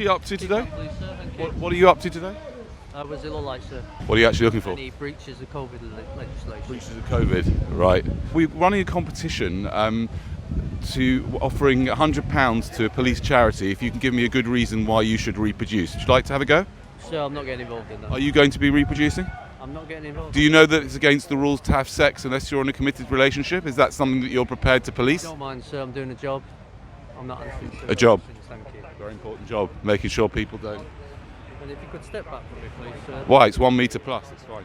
are you up to today? Please, sir. Thank you. What are you up to today? I was ill light, sir. What are you actually looking for? Any breaches of COVID legislation. Breaches of COVID, right. We're running a competition to offering £100 to a police charity if you can give me a good reason why you should reproduce. Would you like to have a go? Sir, I'm not getting involved in that. Are you going to be reproducing? I'm not getting involved. Do you know that it's against the rules to have sex unless you're in a committed relationship? Is that something that you're prepared to police? Don't mind, sir. I'm doing a job. I'm not answering. A job? Thank you. Very important job, making sure people don't. And if you could step back from me, please, sir. Why? It's 1 metre plus, it's fine.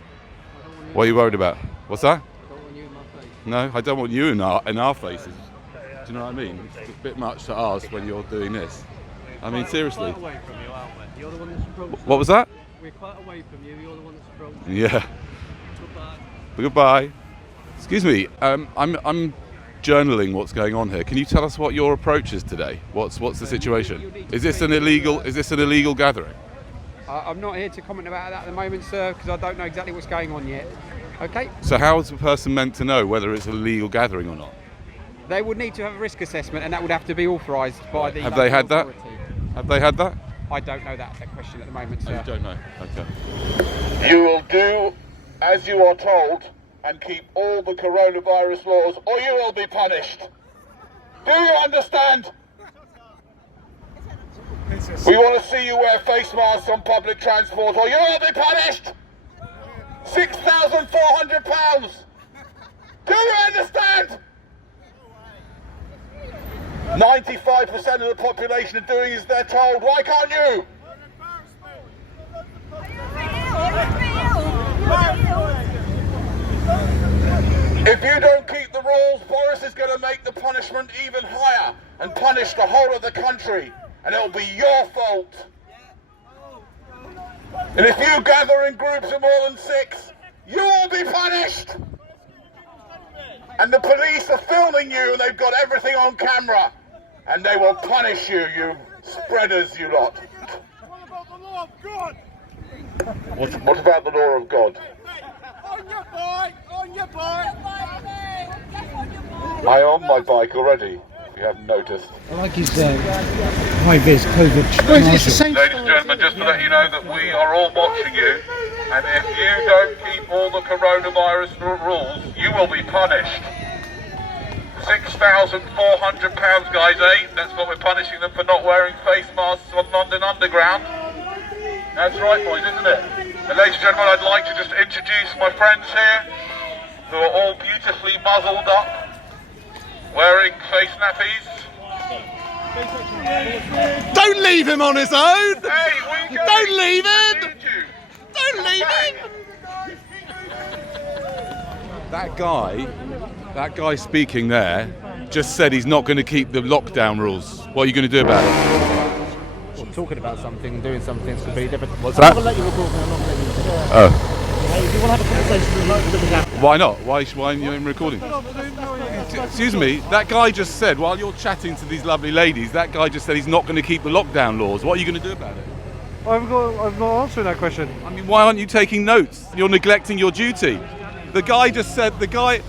What are you worried about? What's that? I don't want you in my face. No, I don't want you in our faces. Do you know what I mean? It's a bit much to ask when you're doing this. I mean, seriously. We're quite away from you, aren't we? You're the one that's approached. What was that? We're quite away from you. You're the one that's approached. Yeah. Goodbye. Goodbye. Excuse me. I'm journaling what's going on here. Can you tell us what your approach is today? What's the situation? Is this an illegal gathering? I'm not here to comment about that at the moment, sir, because I don't know exactly what's going on yet. Okay? So how is the person meant to know whether it's a legal gathering or not? They would need to have a risk assessment, and that would have to be authorised by the. Have they had that? Have they had that? I don't know that question at the moment, Oh, sir. you don't know. Okay. You will do as you are told and keep all the coronavirus laws, or you will be punished. Do you understand? We want to see you wear face masks on public transport, or you will be punished. £6,400. Do you understand? 95% of the population are doing as they're told. Why can't you? If you don't keep the rules, Boris is going to make the punishment even higher and punish the whole of the country, and it'll be your fault. And if you gather in groups of more than 6, you will be punished. And the police are filming you, and they've got everything on camera, and they will punish you, you spreaders, you lot. What about the law of God? What about the law of God? On your bike! On your bike! I am on my bike already, if you haven't noticed. I like his high-vis COVID. Ladies and gentlemen, just to let you know that we are all watching you, and if you don't keep all the coronavirus rules, you will be punished. £6,400, guys, eh? That's what we're punishing them for not wearing face masks on London Underground. That's right, boys, isn't it? And ladies and gentlemen, I'd like to just introduce my friends here, who are all beautifully muzzled up, wearing face nappies. Don't leave him on his own! Hey, we Don't leave him! need you. Don't leave him! That guy speaking there just said he's not going to keep the lockdown rules. What are you going to do about it? Well, talking about something, doing something is completely different. What's I'm that? not going to let you record me, I'm not going to let you. Oh. If you want to have a conversation with me, Why not? Why aren't you in recording? Excuse me, that guy just said, while you're chatting to these lovely ladies, that guy just said he's not going to keep the lockdown laws. What are you going to do about it? I'm not answering that question. I mean, why aren't you taking notes? You're neglecting your duty. The guy just said, the guy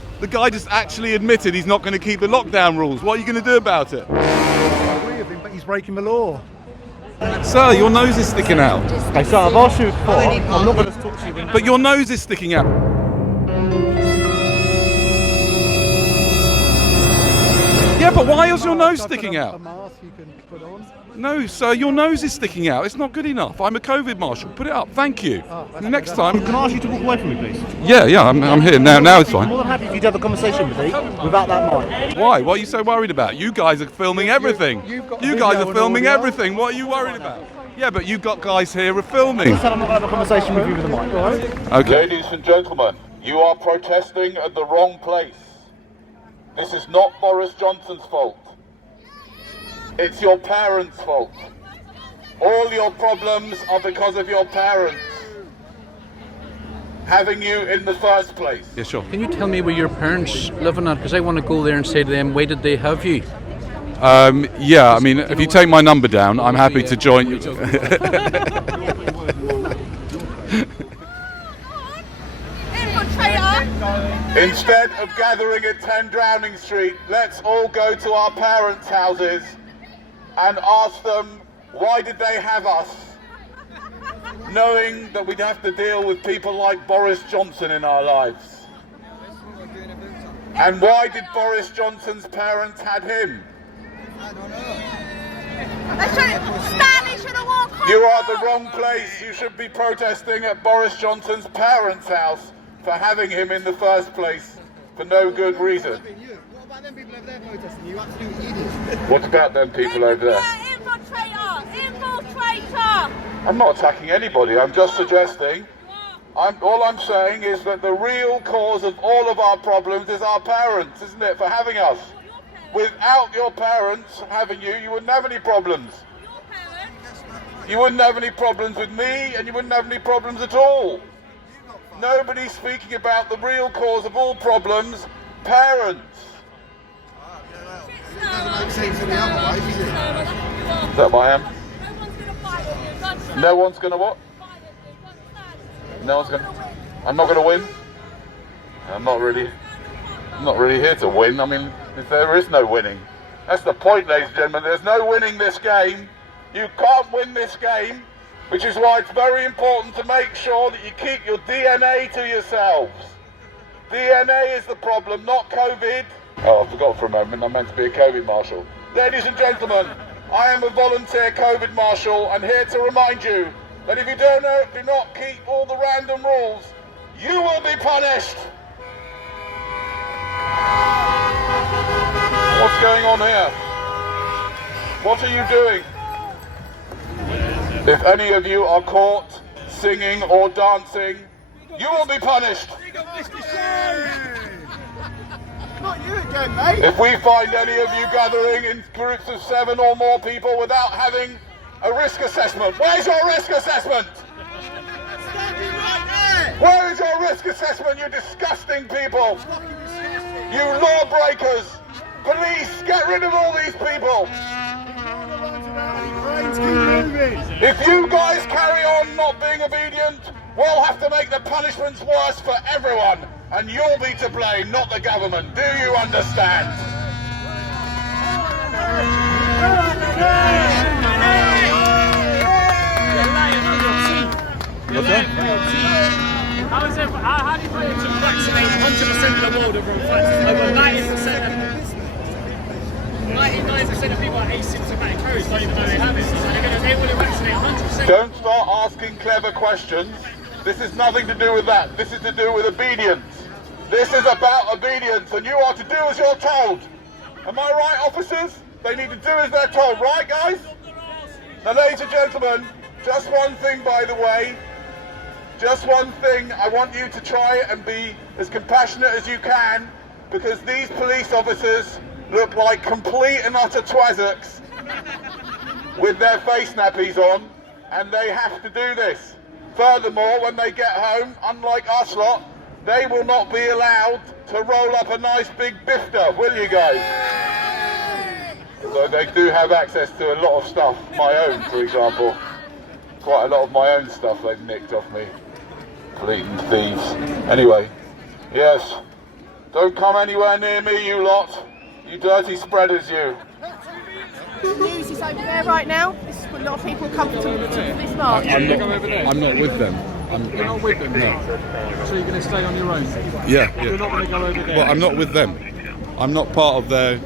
just actually admitted he's not going to keep the lockdown rules. What are you going to do about it? I agree with him, but he's breaking the law. Sir, your nose is sticking out. Okay, so I've asked you before, I'm not going to talk to you. But your nose is sticking out. Yeah, but why is your nose sticking out? A mask you can put on. No, sir, your nose is sticking out. It's not good enough. I'm a COVID marshal. Put it up. Thank you. The next time. Can I ask you to walk away from me, please? Yeah, I'm here now. Now it's I'm fine. more than happy if you'd have a conversation with me without that mic. Why? What are you so worried about? You guys are filming everything. you've got You guys video are and filming audio. everything. What are you worried about? Yeah, but you've got guys here who are filming. I said I'm not going to have a conversation with you with the mic, alright? Okay. Ladies and gentlemen, you are protesting at the wrong place. This is not Boris Johnson's fault. It's your parents' fault. All your problems are because of your parents having you in the first place. Yeah, sure. Can you tell me where your parents living at? Because I want to go there and say to them, why did they have you? Yeah, I mean, if you take my number down, I'm happy to join you. Instead of gathering at 10 Downing Street, let's all go to our parents' houses and ask them Why did they have us? Knowing that we'd have to deal with people like Boris Johnson in our lives. And why did Boris Johnson's parents have him? Stanley should have walked home. You are at the wrong place. You should be protesting at Boris Johnson's parents' house for having him in the first place for no good reason. What about them people over there protesting? You absolute idiot. What about them people over there? Infiltrator! Infiltrator! I'm not attacking anybody. I'm just suggesting. All I'm saying is that the real cause of all of our problems is our parents, isn't it, for having us? Without your parents having you, you wouldn't have any problems. You wouldn't have any problems with me, and you wouldn't have any problems at all. Nobody's speaking about the real cause of all problems, parents. It doesn't make sense in the other way, does it? Is that what I am? No one's going to what? No one's going to... I'm not going to win? I'm not really here to win. I mean, if there is no winning. That's the point, ladies and gentlemen. There's no winning this game. You can't win this game, which is why it's very important to make sure that you keep your DNA to yourselves. DNA is the problem, not COVID. Oh, I forgot for a moment, I'm meant to be a COVID marshal. Ladies and gentlemen, I am a volunteer COVID marshal and here to remind you that if you do not keep all the random rules, you will be punished. What's going on here? What are you doing? If any of you are caught singing or dancing, you will be punished. Not you again, mate. If we find any of you gathering in groups of 7 or more people without having a risk assessment, where's your risk assessment? Where is your risk assessment, you disgusting people? You lawbreakers! Police, get rid of all these people! If you guys carry on not being obedient, we'll have to make the punishments worse for everyone, and you'll be to blame, not the government. Do you understand? What's that? How do you put it to vaccinate 100% of the world over over 90%? 99% of people are asymptomatic carriers don't even know they have it. So they want to vaccinate 100%. Don't start asking clever questions. This is nothing to do with that. This is to do with obedience. This is about obedience, and you are to do as you're told. Am I right, officers? They need to do as they're told, right, guys? Now, ladies and gentlemen, just one thing, by the way. Just one thing. I want you to try and be as compassionate as you can, because these police officers look like complete and utter twazzocks with their face nappies on, and they have to do this. Furthermore, when they get home, unlike us lot, they will not be allowed to roll up a nice big bifter, will you guys? So they do have access to a lot of stuff, my own, for example. Quite a lot of my own stuff they've nicked off me. Bleating thieves. Anyway, yes, don't come anywhere near me, you lot. You dirty spreaders, you. The news is over there right now. This is a lot of people come to this march. I'm not with them. You're not with them? No. So you're going to stay on your own? Yeah. You're not going to go over there? Well, I'm not with them. I'm not part of their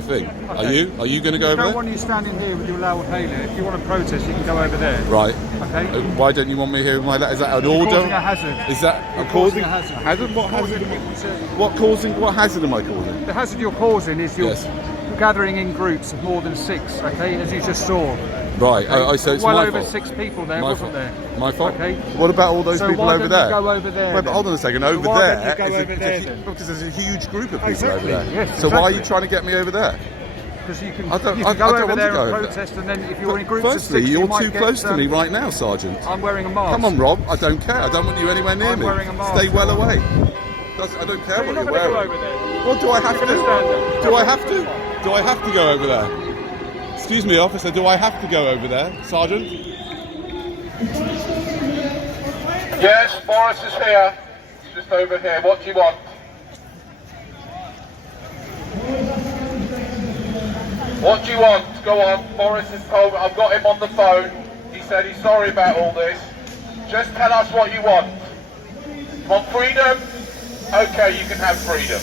thing. Okay. Are you? Are you going to go over I don't there? want you standing here with your loud hailer. If you want to protest, you can go over there. Right. Okay. Why don't you want me here with my... Is that an order? Causing a hazard. Is that You're causing a hazard? Hazard? What hazard? What hazard am I causing? The hazard you're causing is you're Yes. gathering in groups of more than 6, okay, as you just saw. Right. So it's well my over fault. 6 people there, My wasn't fault. there? My fault. Okay. What about all those So people why over don't there? you go over there? Wait, but then? hold on a second. Over why don't there, you go over there then? because there's a huge group of people Exactly, over there. yes, So why are you exactly. trying to get me over there? Because you can, I don't- you I can go don't over want to there go and over there. protest, and then if you're in groups of 6, Firstly, you you're might too get, close to me right now, Sergeant. I'm wearing a mask. Come on, Rob. I don't care. I don't want you anywhere near I'm me. wearing a mask. Stay well away. I don't care You're what not you're going to go wearing. over there. Well, do I have You're to? gonna stand there. Do I have to? Do I have to go over there? Excuse me, officer. Do I have to go over there, Sergeant? Yes, Boris is here. Just over here. What do you want? What do you want? Go on. Boris has told me. I've got him on the phone. He said he's sorry about all this. Just tell us what you want. You want freedom? Okay, you can have freedom.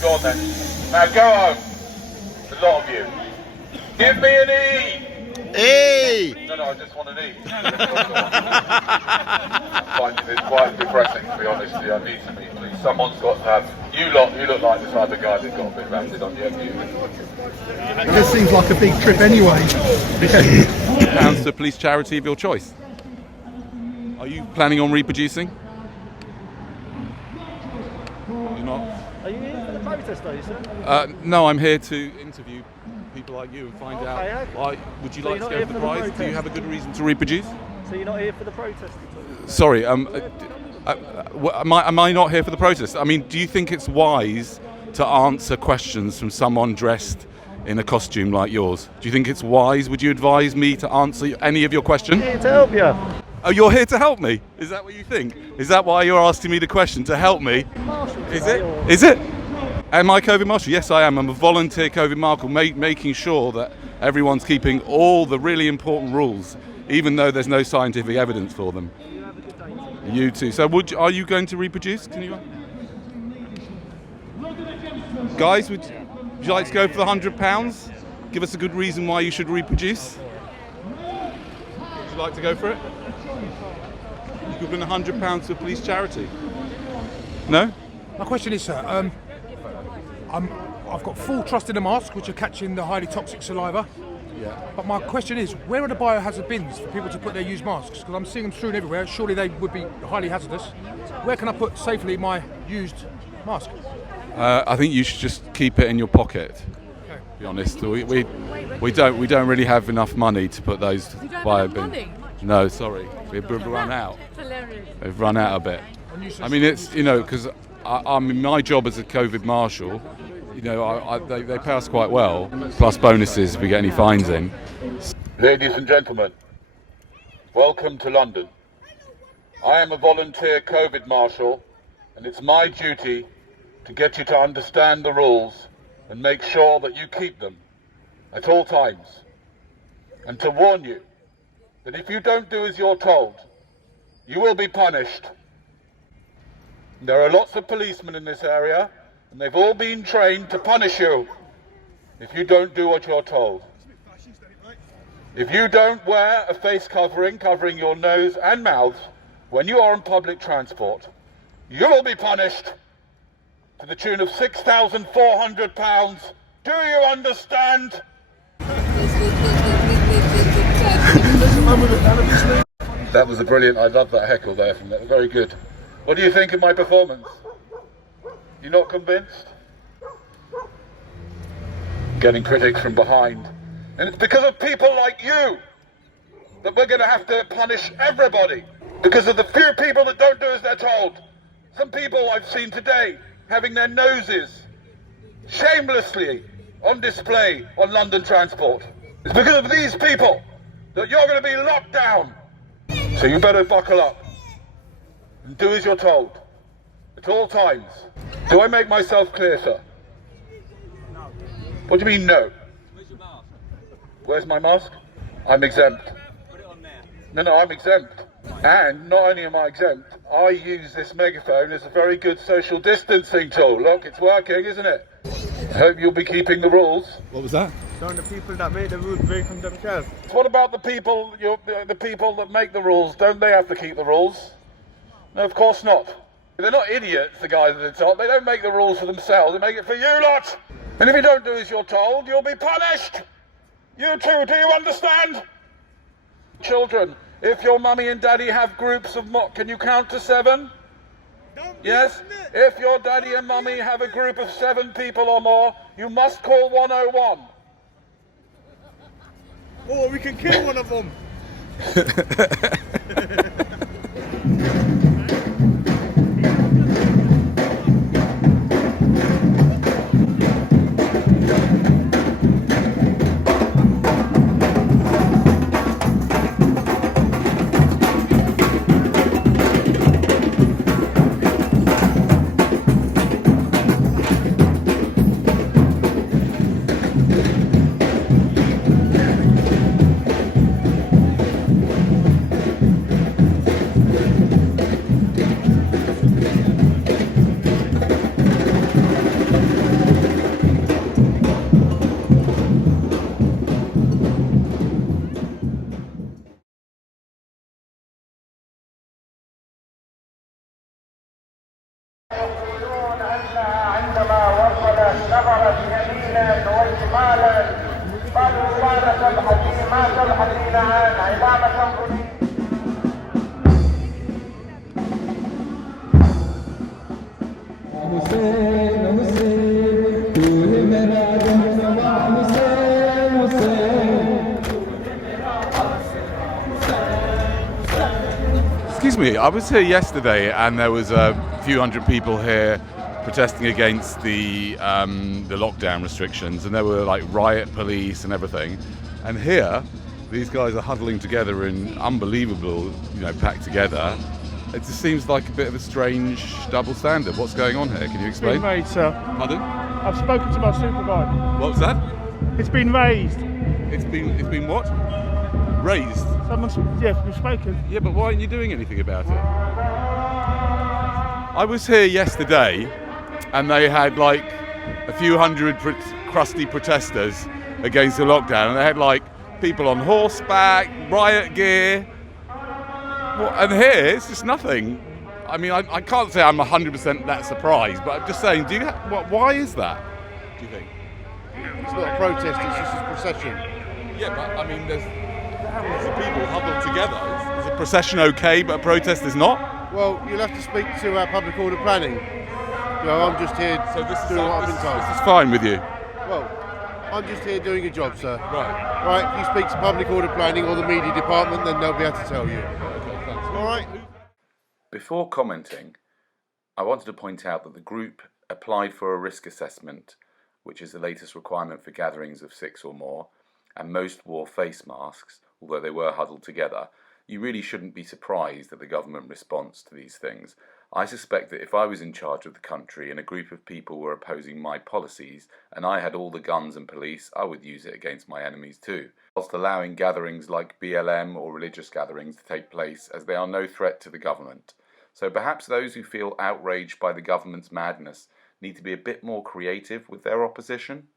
Go on then. Now go home. A lot of you. Give me an E! Hey! No, I just want an E. I'm finding this quite depressing, to be honest with you. I need some E, please. Someone's got to have... You look like the type of guy that's got a bit ratted on you. It just seems like a big trip anyway. Pounds to a police charity of your choice. Are you planning on reproducing? You're not? Are you here for the protest, though, sir? No, I'm here to interview people like you and find out. Okay. Why, would you So like you're to not go here for the for the prize? Do you protest? have a good reason to reproduce? So you're not here for the protest at all? Sorry, am I not here for the protest? I mean, do you think it's wise to answer questions from someone dressed in a costume like yours? Do you think it's wise? Would you advise me to answer any of your questions? Here to help you. Oh, you're here to help me? Is that what you think? Is that why you're asking me the question, to help me? Is it? Is it? Am I COVID Marshal? Yes, I am. I'm a volunteer COVID Marshal, making sure that everyone's keeping all the really important rules, even though there's no scientific evidence for them. You too. So are you going to reproduce? Can you? Guys, would you like to go for the £100? Give us a good reason why you should reproduce. Would you like to go for it? You could win £100 to a police charity. No? My question is, sir, I've got full trust in the mask, which are catching the highly toxic saliva. Yeah. But my question is, where are the biohazard bins for people to put their used masks? Because I'm seeing them strewn everywhere. Surely they would be highly hazardous. Where can I put safely my used mask? I think you should just keep it in your pocket. Okay. To be honest, we don't really have enough money to put those bio bins. No, sorry, we've run out. We've run out a bit. I mean, it's because I mean my job as a COVID Marshal. They pay us quite well, plus bonuses if we get any fines in. Ladies and gentlemen, welcome to London. I am a volunteer COVID Marshal, and it's my duty to get you to understand the rules and make sure that you keep them at all times, and to warn you that if you don't do as you're told, you will be punished. There are lots of policemen in this area, and they've all been trained to punish you if you don't do what you're told. If you don't wear a face covering your nose and mouth when you are on public transport, you will be punished to the tune of £6,400. Do you understand? That was a brilliant, I love that heckle there from that, very good. What do you think of my performance? You're not convinced? Getting critics from behind. And it's because of people like you that we're going to have to punish everybody. Because of the few people that don't do as they're told. Some people I've seen today having their noses shamelessly on display on London transport. It's because of these people that you're going to be locked down. So you better buckle up and do as you're told at all times. Do I make myself clear, sir? What do you mean, no? Where's your mask? Where's my mask? I'm exempt. Put it on there. No, I'm exempt. And not only am I exempt, I use this megaphone as a very good social distancing tool. Look, it's working, isn't it? I hope you'll be keeping the rules. What was that? Don't the people that made the rules break them themselves? What about the people that make the rules? Don't they have to keep the rules? No, of course not. They're not idiots, the guys at the top. They don't make the rules for themselves. They make it for you lot. And if you don't do as you're told, you'll be punished. You too, do you understand? Children, if your mummy and daddy have groups of can you count to 7? Yes? If your daddy and mummy have a group of 7 people or more, you must call 101. Oh, we can kill one of them. Excuse me, I was here yesterday and there was a few hundred people here protesting against the lockdown restrictions, and there were like riot police and everything. And here, these guys are huddling together in unbelievable, packed together. It just seems like a bit of a strange double standard. What's going on here? Can you explain? It's been raised, sir. Pardon? I've spoken to my supervisor. What was that? It's been raised. It's been what? Raised? Yes, we've spoken. Yeah, but why aren't you doing anything about it? I was here yesterday and they had like a few hundred crusty protesters against the lockdown, and they had like people on horseback, riot gear. And here, it's just nothing. I mean, I can't say I'm 100% that surprised, but I'm just saying, why is that, do you think? It's not a protest, it's just a procession. Yeah, but I mean, there's thousands of people huddled together. Is a procession okay, but a protest is not? Well, you'll have to speak to public order planning. I'm just here doing what I've been told. This is fine with you? Well, I'm just here doing a job, sir. Right. Right, if you speak to public order planning or the media department, then they'll be able to tell you. Okay, thanks. All right. Before commenting, I wanted to point out that the group applied for a risk assessment, which is the latest requirement for gatherings of 6 or more, and most wore face masks, although they were huddled together. You really shouldn't be surprised at the government response to these things. I suspect that if I was in charge of the country and a group of people were opposing my policies and I had all the guns and police, I would use it against my enemies too, whilst allowing gatherings like BLM or religious gatherings to take place, as they are no threat to the government. So perhaps those who feel outraged by the government's madness need to be a bit more creative with their opposition?